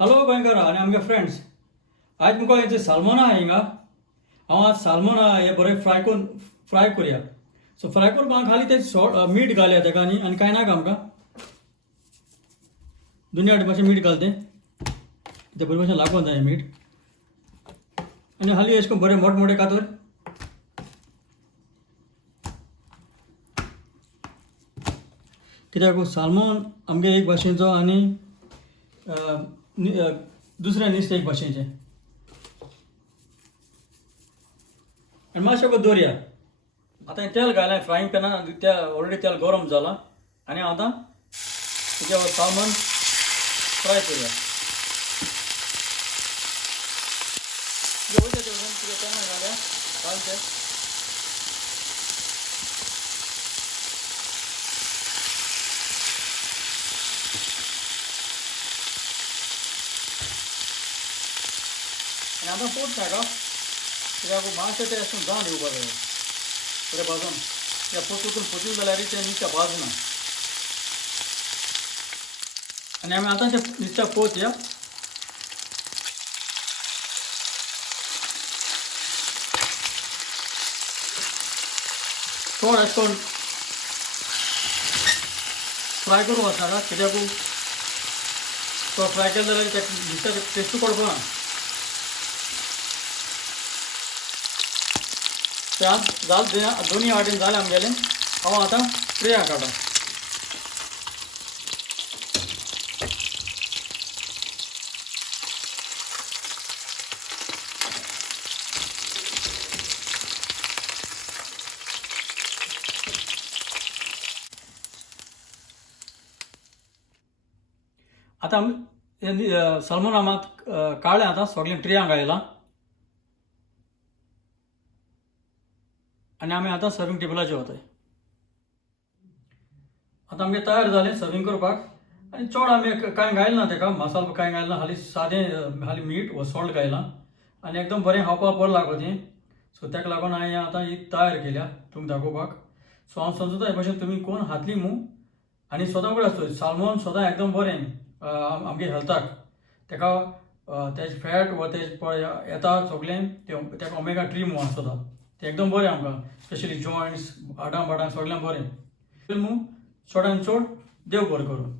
हॅलो गोंयकार आनी आमगे फ्रेंड्स, आज मुको हेचे सालमन आहा हिंगा. हांव आज सालमन हे बरें फ्राय करुया. सो फ्राय करपाक हांव खाली ते मीठ घालया तेका आनी कांय नाका आमकां. दुनिया मातशें मीठ घाल तें बरें मातशें लागोन जाय मीठ. आनी हाली अशें करून बरें मोठमोठे कातर. कित्याक सालमन आमगे एक भाशेचो आनी दुसऱ्या नुस्तें एक भाशेचें. आनी मातशें गो दवरया. आतां तेल घालें फ्रायींग पॅनान, त्या ऑलरेडी तेल गरम जाला आनी आतां तेजेर सालमन फ्राय करुया. वयता तें पॅनान घालया घालते. आनी आतां पोट नाका, कित्याक मातशें तें अशें जावन येवपाक जाय बरें भाजून. कित्याक पोतून पोचून जाल्यार तें नुस्तें भाजना. आनी आमी आतां तें नुस्त्याक पोवया. चड अशें करून फ्राय करूं वचनाका, कित्याक तो फ्राय केलें जाल्यार त्या नुस्त्याक टेस्टू पडपाना. तें आज जालें दोनी वाटेन जालें आमगेलें. हांव आतां ट्रेयाक काडटा. आतां सालमन आमात काळें आतां सगळें ट्रेयांक घायलां आनी आमी आतां सर्वींग टेबलाचेर वताय. आतां आमगे तयार जालें सर्वींग करपाक. आनी चड आमी कांय घायलें ना तेका, मसालो कांय घायना. हाली सादें हाली मीठ व सॉल्ट घायलां आनी एकदम बरें खावपाक बरें लागो तें. सो ताका लागून हांवें आतां ही तयार केल्या तुमकां दाखोवपाक. सो हांव समजता हे भशेन तुमी कोण खातली मूं आनी स्वता कडेन आसतली. सालमन स्वता एकदम बरें आमगे हेल्थाक. तेका तेज फॅट व तेज येता सगळें तेका ओमेगा 3 म्हणून आसता. तें एकदम बरें आमकां, स्पेशली जॉयंट्स हाडां बाडां सगळ्यांक बरें मूं. चडान चड देव बरें करूं.